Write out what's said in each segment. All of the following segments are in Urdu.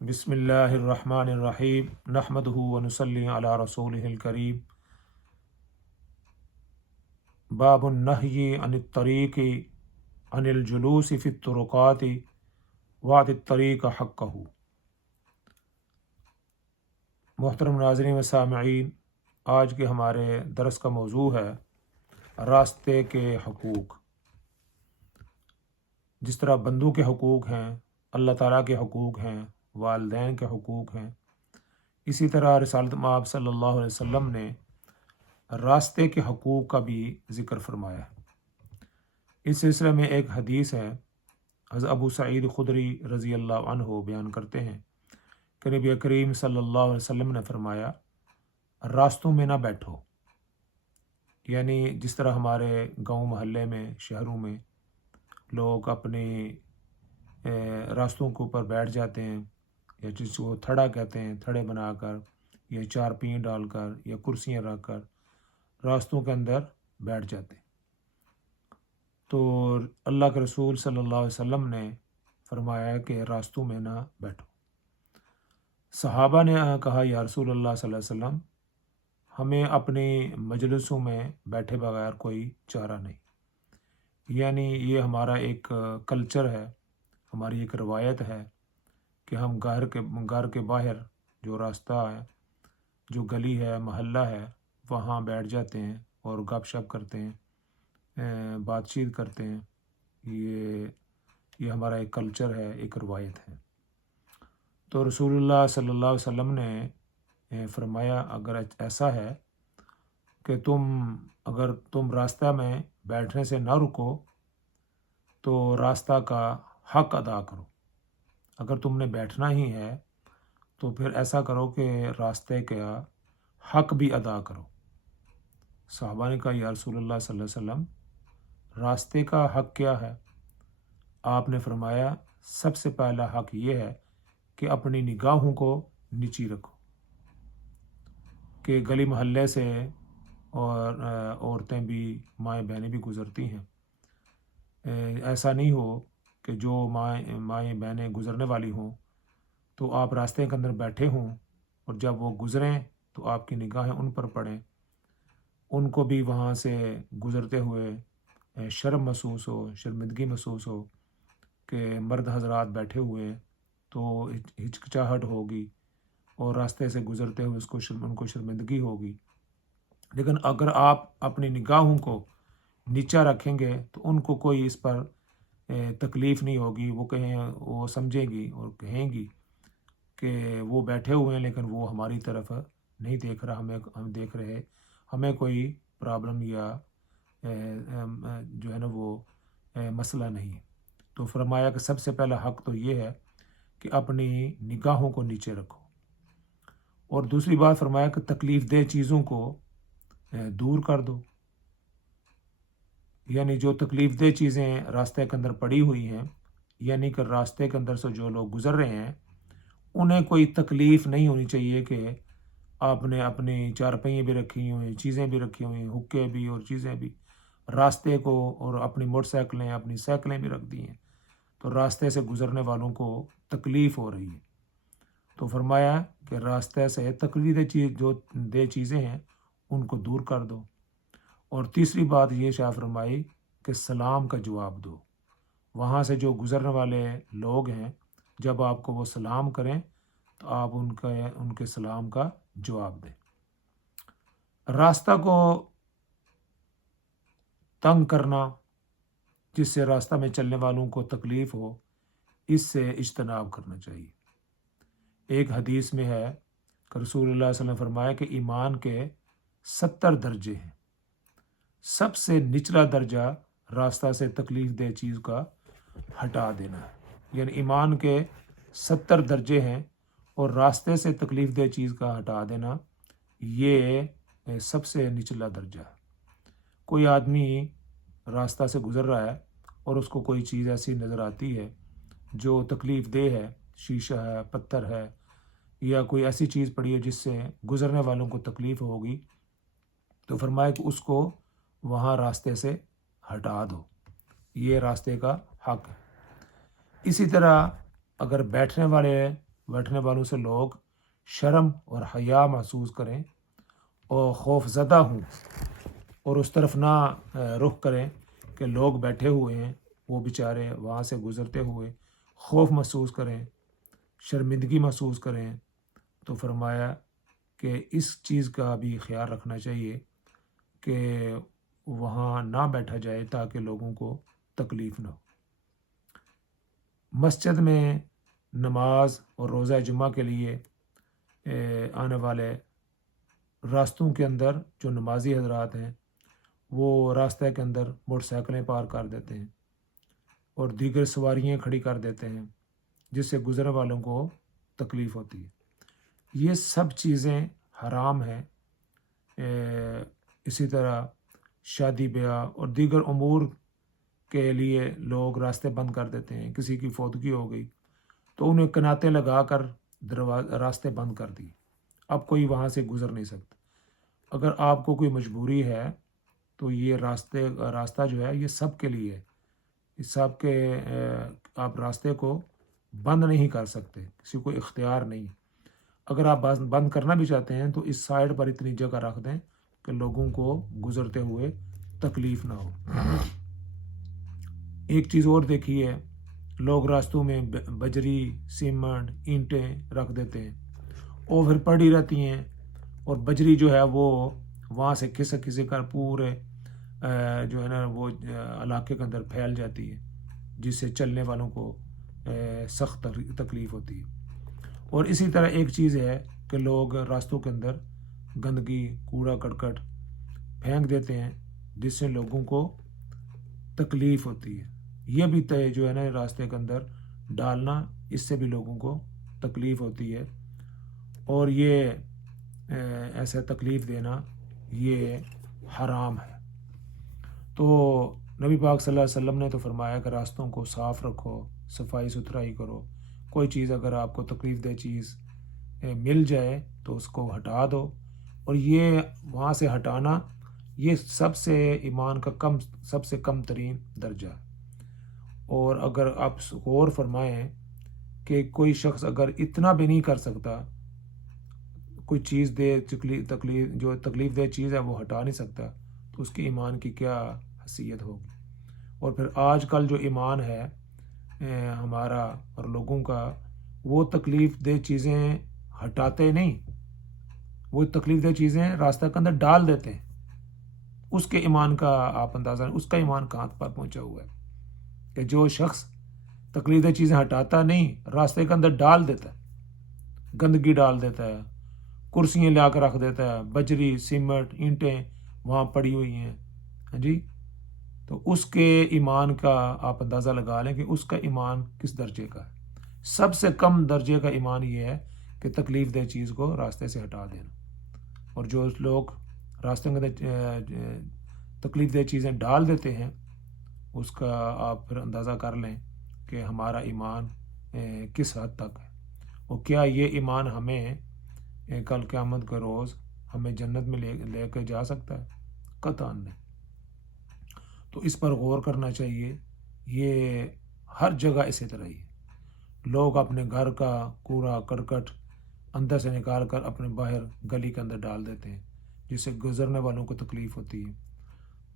بسم اللہ الرحمن الرحیم نحمدہ ونصلی علی رسولہ الکریم باب النہی عن الطریق عن الجلوس فی الطرقات وعد الطریق حقہ۔ محترم ناظرین و سامعین، آج کے ہمارے درس کا موضوع ہے راستے کے حقوق۔ جس طرح بندوں کے حقوق ہیں، اللہ تعالیٰ کے حقوق ہیں، والدین کے حقوق ہیں، اسی طرح رسالت مآب صلی اللہ علیہ وسلم نے راستے کے حقوق کا بھی ذکر فرمایا ہے۔ اس سلسلے میں ایک حدیث ہے، حضرت ابو سعید خدری رضی اللہ عنہ بیان کرتے ہیں کہ نبی کریم صلی اللہ علیہ وسلم نے فرمایا، راستوں میں نہ بیٹھو۔ یعنی جس طرح ہمارے گاؤں محلے میں، شہروں میں لوگ اپنے راستوں کے اوپر بیٹھ جاتے ہیں، یا جس کو تھڑا کہتے ہیں، تھڑے بنا کر یا چارپائیاں ڈال کر یا کرسیاں رکھ کر راستوں کے اندر بیٹھ جاتے ہیں۔ تو اللہ کے رسول صلی اللہ علیہ وسلم نے فرمایا کہ راستوں میں نہ بیٹھو۔ صحابہ نے کہا، یا رسول اللہ صلی اللہ علیہ وسلم، ہمیں اپنی مجلسوں میں بیٹھے بغیر کوئی چارہ نہیں۔ یعنی یہ ہمارا ایک کلچر ہے، ہماری ایک روایت ہے کہ ہم گھر کے باہر جو راستہ ہے، جو گلی ہے، محلہ ہے، وہاں بیٹھ جاتے ہیں اور گپ شپ کرتے ہیں، بات چیت کرتے ہیں۔ یہ ہمارا ایک کلچر ہے، ایک روایت ہے۔ تو رسول اللہ صلی اللہ علیہ وسلم نے فرمایا، اگر ایسا ہے کہ اگر تم راستہ میں بیٹھنے سے نہ رکو تو راستہ کا حق ادا کرو۔ اگر تم نے بیٹھنا ہی ہے تو پھر ایسا کرو کہ راستے کا حق بھی ادا کرو۔ صحابہ نے کہا، یا رسول اللہ صلی اللہ علیہ وسلم، راستے کا حق کیا ہے؟ آپ نے فرمایا، سب سے پہلا حق یہ ہے کہ اپنی نگاہوں کو نیچی رکھو، کہ گلی محلے سے اور عورتیں بھی، مائیں بہنیں بھی گزرتی ہیں۔ ایسا نہیں ہو کہ جو مائیں بہنیں گزرنے والی ہوں تو آپ راستے کے اندر بیٹھے ہوں اور جب وہ گزریں تو آپ کی نگاہیں ان پر پڑیں، ان کو بھی وہاں سے گزرتے ہوئے شرم محسوس ہو، شرمندگی محسوس ہو کہ مرد حضرات بیٹھے ہوئے، تو ہچکچاہٹ ہوگی اور راستے سے گزرتے ہوئے ان کو شرمندگی ہوگی۔ لیکن اگر آپ اپنی نگاہوں کو نیچا رکھیں گے تو ان کو کوئی اس پر تکلیف نہیں ہوگی۔ وہ سمجھیں گی اور کہیں گی کہ وہ بیٹھے ہوئے ہیں لیکن وہ ہماری طرف نہیں دیکھ رہا، ہم دیکھ رہے، ہمیں کوئی پرابلم یا جو ہے نا وہ مسئلہ نہیں۔ تو فرمایا کہ سب سے پہلا حق تو یہ ہے کہ اپنی نگاہوں کو نیچے رکھو، اور دوسری بات فرمایا کہ تکلیف دہ چیزوں کو دور کر دو۔ یعنی جو تکلیف دہ چیزیں راستے کے اندر پڑی ہوئی ہیں، یعنی کہ راستے کے اندر سے جو لوگ گزر رہے ہیں انہیں کوئی تکلیف نہیں ہونی چاہیے کہ آپ نے اپنی چارپائیاں بھی رکھی ہوئی، چیزیں بھی رکھی ہوئی، حقے بھی اور چیزیں بھی راستے کو، اور اپنی موٹر سائیکلیں، اپنی سائیکلیں بھی رکھ دی ہیں، تو راستے سے گزرنے والوں کو تکلیف ہو رہی ہے۔ تو فرمایا کہ راستے سے تکلیف دہ چیزیں ہیں ان کو دور کر دو، اور تیسری بات یہ شاہ فرمائی کہ سلام کا جواب دو۔ وہاں سے جو گزرنے والے لوگ ہیں، جب آپ کو وہ سلام کریں تو آپ ان کے سلام کا جواب دیں۔ راستہ کو تنگ کرنا، جس سے راستہ میں چلنے والوں کو تکلیف ہو، اس سے اجتناب کرنا چاہیے۔ ایک حدیث میں ہے کہ رسول اللہ صلی اللہ علیہ وسلم نے فرمایا کہ ایمان کے 70 درجے ہیں، سب سے نچلا درجہ راستہ سے تکلیف دہ چیز کا ہٹا دینا ہے۔ یعنی ایمان کے 70 درجے ہیں اور راستے سے تکلیف دہ چیز کا ہٹا دینا یہ سب سے نچلا درجہ ہے۔ کوئی آدمی راستہ سے گزر رہا ہے اور اس کو کوئی چیز ایسی نظر آتی ہے جو تکلیف دہ ہے، شیشہ ہے، پتھر ہے، یا کوئی ایسی چیز پڑی ہے جس سے گزرنے والوں کو تکلیف ہوگی، تو فرمایا کہ اس کو وہاں راستے سے ہٹا دو، یہ راستے کا حق ہے۔ اسی طرح اگر بیٹھنے والے بیٹھنے والوں سے لوگ شرم اور حیا محسوس کریں اور خوف زدہ ہوں اور اس طرف نہ رخ کریں کہ لوگ بیٹھے ہوئے ہیں، وہ بیچارے وہاں سے گزرتے ہوئے خوف محسوس کریں، شرمندگی محسوس کریں، تو فرمایا کہ اس چیز کا بھی خیال رکھنا چاہیے کہ وہاں نہ بیٹھا جائے تاکہ لوگوں کو تکلیف نہ ہو۔ مسجد میں نماز اور روزہ جمعہ کے لیے آنے والے راستوں کے اندر جو نمازی حضرات ہیں وہ راستے کے اندر موٹر سائیکلیں پار کر دیتے ہیں اور دیگر سواریاں کھڑی کر دیتے ہیں، جس سے گزرنے والوں کو تکلیف ہوتی ہے۔ یہ سب چیزیں حرام ہیں۔ اسی طرح شادی بیاہ اور دیگر امور کے لیے لوگ راستے بند کر دیتے ہیں۔ کسی کی فوتگی ہو گئی تو انہیں کناتے لگا کر راستے بند کر دیے، اب کوئی وہاں سے گزر نہیں سکتا۔ اگر آپ کو کوئی مجبوری ہے تو یہ راستہ جو ہے یہ سب کے لیے ہے، اس سب کے آپ راستے کو بند نہیں کر سکتے، کسی کو اختیار نہیں۔ اگر آپ بند کرنا بھی چاہتے ہیں تو اس سائڈ پر اتنی جگہ رکھ دیں کہ لوگوں کو گزرتے ہوئے تکلیف نہ ہو۔ ایک چیز اور دیکھی ہے، لوگ راستوں میں بجری، سیمنٹ، اینٹیں رکھ دیتے ہیں، وہ پھر پڑی رہتی ہیں اور بجری جو ہے وہ وہاں سے کھسک کر پورے جو ہے نا وہ علاقے کے اندر پھیل جاتی ہے، جس سے چلنے والوں کو سخت تکلیف ہوتی ہے۔ اور اسی طرح ایک چیز ہے کہ لوگ راستوں کے اندر گندگی، کوڑا کرکٹ پھینک دیتے ہیں، جس سے لوگوں کو تکلیف ہوتی ہے۔ یہ بھی جو ہے نا راستے کے اندر ڈالنا، اس سے بھی لوگوں کو تکلیف ہوتی ہے، اور یہ ایسا تکلیف دینا یہ حرام ہے۔ تو نبی پاک صلی اللہ علیہ وسلم نے تو فرمایا کہ راستوں کو صاف رکھو، صفائی ستھرائی کرو، کوئی چیز اگر آپ کو تکلیف دہ چیز مل جائے تو اس کو ہٹا دو، اور یہ وہاں سے ہٹانا یہ سب سے ایمان کا سب سے کم ترین درجہ ہے۔ اور اگر آپ غور فرمائیں کہ کوئی شخص اگر اتنا بھی نہیں کر سکتا، کوئی چیز جو تکلیف دہ چیز ہے وہ ہٹا نہیں سکتا، تو اس کی ایمان کی کیا حیثیت ہوگی۔ اور پھر آج کل جو ایمان ہے ہمارا اور لوگوں کا، وہ تکلیف دہ چیزیں ہٹاتے نہیں، وہ تکلیف دہ چیزیں راستہ کے اندر ڈال دیتے ہیں۔ اس کے ایمان کا آپ اندازہ نہیں، اس کا ایمان کہاں پر پہنچا ہوا ہے کہ جو شخص تکلیف دہ چیزیں ہٹاتا نہیں، راستے کے اندر ڈال دیتا ہے، گندگی ڈال دیتا ہے، کرسیاں لا کر رکھ دیتا ہے، بجری، سیمنٹ، اینٹیں وہاں پڑی ہوئی ہیں، ہاں جی، تو اس کے ایمان کا آپ اندازہ لگا لیں کہ اس کا ایمان کس درجے کا ہے۔ سب سے کم درجے کا ایمان یہ ہے کہ تکلیف دہ چیز کو راستے سے ہٹا دینا، اور جو لوگ راستے کے اندر تکلیف دہ چیزیں ڈال دیتے ہیں، اس کا آپ پھر اندازہ کر لیں کہ ہمارا ایمان کس حد تک ہے، اور کیا یہ ایمان ہمیں کل قیامت کے روز ہمیں جنت میں لے کے جا سکتا ہے؟ قطعاً نہیں۔ تو اس پر غور کرنا چاہیے۔ یہ ہر جگہ اسی طرح ہی ہے، لوگ اپنے گھر کا کوڑا کرکٹ اندر سے نکال کر اپنے باہر گلی کے اندر ڈال دیتے ہیں، جس سے گزرنے والوں کو تکلیف ہوتی ہے۔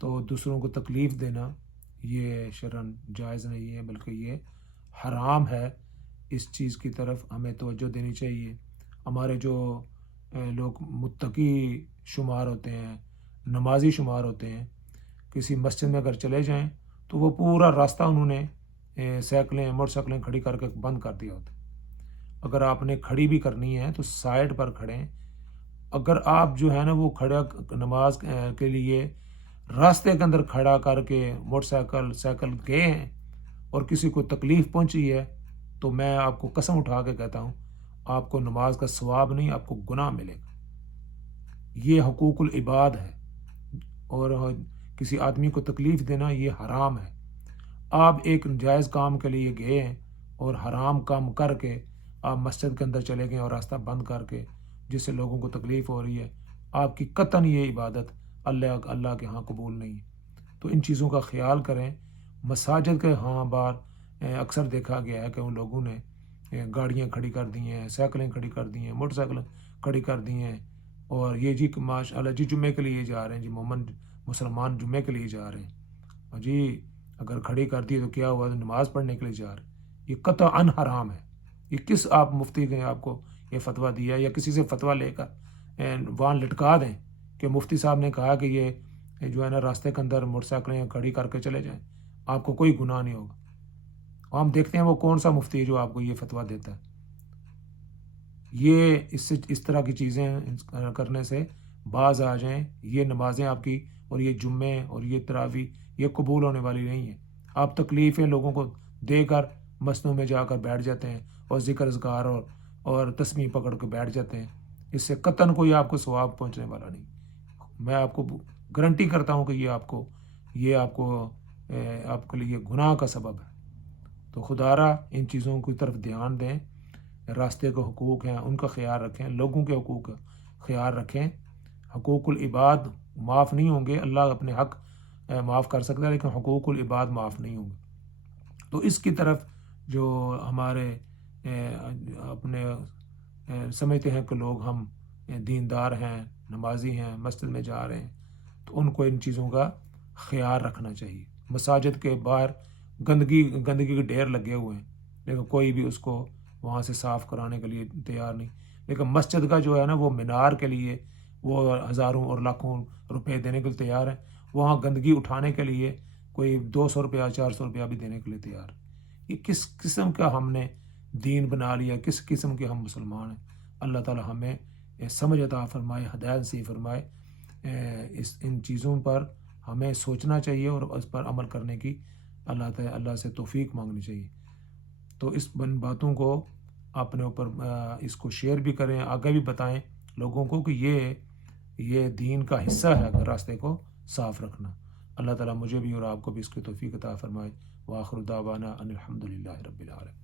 تو دوسروں کو تکلیف دینا یہ شرعاً جائز نہیں ہے، بلکہ یہ حرام ہے۔ اس چیز کی طرف ہمیں توجہ دینی چاہیے۔ ہمارے جو لوگ متقی شمار ہوتے ہیں، نمازی شمار ہوتے ہیں، کسی مسجد میں اگر چلے جائیں تو وہ پورا راستہ انہوں نے سائیکلیں، موٹر سائیکلیں کھڑی کر کے بند کر دیا ہوتا ہے۔ اگر آپ نے کھڑی بھی کرنی ہے تو سائڈ پر کھڑیں۔ اگر آپ جو ہے نا وہ کھڑا نماز کے لیے راستے کے اندر کھڑا کر کے موٹر سائیکل گئے ہیں اور کسی کو تکلیف پہنچی ہے، تو میں آپ کو قسم اٹھا کے کہتا ہوں، آپ کو نماز کا ثواب نہیں، آپ کو گناہ ملے گا۔ یہ حقوق العباد ہے، اور کسی آدمی کو تکلیف دینا یہ حرام ہے۔ آپ ایک جائز کام کے لیے گئے ہیں اور حرام کام کر کے آپ مسجد کے اندر چلے گئے اور راستہ بند کر کے، جس سے لوگوں کو تکلیف ہو رہی ہے، آپ کی قطعاً یہ عبادت اللہ کے ہاں قبول نہیں ہے۔ تو ان چیزوں کا خیال کریں۔ مساجد کے بار اکثر دیکھا گیا ہے کہ ان لوگوں نے گاڑیاں کھڑی کر دی ہیں، سائیکلیں کھڑی کر دی ہیں، موٹر سائیکلیں کھڑی کر دی ہیں، اور یہ جی ماشاء اللہ جی جمعے کے لیے جا رہے ہیں، جی مسلمان جمعے کے لیے جا رہے ہیں، اور جی اگر کھڑی کر دی تو کیا ہوا، تو نماز پڑھنے کے لیے جا رہے ہیں، یہ قطعاً حرام ہے۔ یہ کس آپ مفتی نے آپ کو یہ فتویٰ دیا، یا کسی سے فتویٰ لے کر وہاں لٹکا دیں کہ مفتی صاحب نے کہا کہ یہ جو ہے نا راستے کے اندر موٹر سائیکلیں کھڑی کر کے چلے جائیں، آپ کو کوئی گناہ نہیں ہوگا۔ اور ہم دیکھتے ہیں وہ کون سا مفتی ہے جو آپ کو یہ فتویٰ دیتا ہے۔ یہ اس طرح کی چیزیں کرنے سے باز آ جائیں۔ یہ نمازیں آپ کی اور یہ جمعے اور یہ تراویح یہ قبول ہونے والی نہیں ہیں۔ آپ تکلیفیں لوگوں کو دے کر مسجدوں میں جا کر بیٹھ جاتے ہیں اور ذکر اذکار اور تسبیح پکڑ کے بیٹھ جاتے ہیں، اس سے قطعاً کوئی آپ کو ثواب پہنچنے والا نہیں۔ میں آپ کو گارنٹی کرتا ہوں کہ یہ آپ کے لیے گناہ کا سبب ہے۔ تو خدارا ان چیزوں کی طرف دھیان دیں، راستے کے حقوق ہیں ان کا خیال رکھیں، لوگوں کے حقوق کا خیال رکھیں۔ حقوق العباد معاف نہیں ہوں گے، اللہ اپنے حق معاف کر سکتا ہے لیکن حقوق العباد معاف نہیں ہوں گے۔ تو اس کی طرف جو ہمارے اپنے سمجھتے ہیں کہ لوگ ہم دیندار ہیں، نمازی ہیں، مسجد میں جا رہے ہیں، تو ان کو ان چیزوں کا خیال رکھنا چاہیے۔ مساجد کے باہر گندگی کے ڈھیر لگے ہوئے ہیں لیکن کوئی بھی اس کو وہاں سے صاف کرانے کے لیے تیار نہیں، لیکن مسجد کا جو ہے نا وہ مینار کے لیے وہ ہزاروں اور لاکھوں روپے دینے کے لیے تیار ہے، وہاں گندگی اٹھانے کے لیے کوئی 200 روپیہ 400 روپیہ بھی دینے کے لیے تیار ہے۔ یہ کس قسم کا ہم نے دین بنا لیا، کس قسم کے ہم مسلمان ہیں؟ اللہ تعالی ہمیں سمجھ عطا فرمائے، ہدایت نصیب فرمائے۔ ان چیزوں پر ہمیں سوچنا چاہیے اور اس پر عمل کرنے کی اللہ سے توفیق مانگنی چاہیے۔ تو اس باتوں کو اپنے اوپر اس کو شیئر بھی کریں، آگے بھی بتائیں لوگوں کو کہ یہ دین کا حصہ ہے راستے کو صاف رکھنا۔ اللہ تعالیٰ مجھے بھی اور آپ کو بھی اس کی توفیق عطا فرمائے۔ وآخر دعوانا ان الحمد للہ رب العالمین۔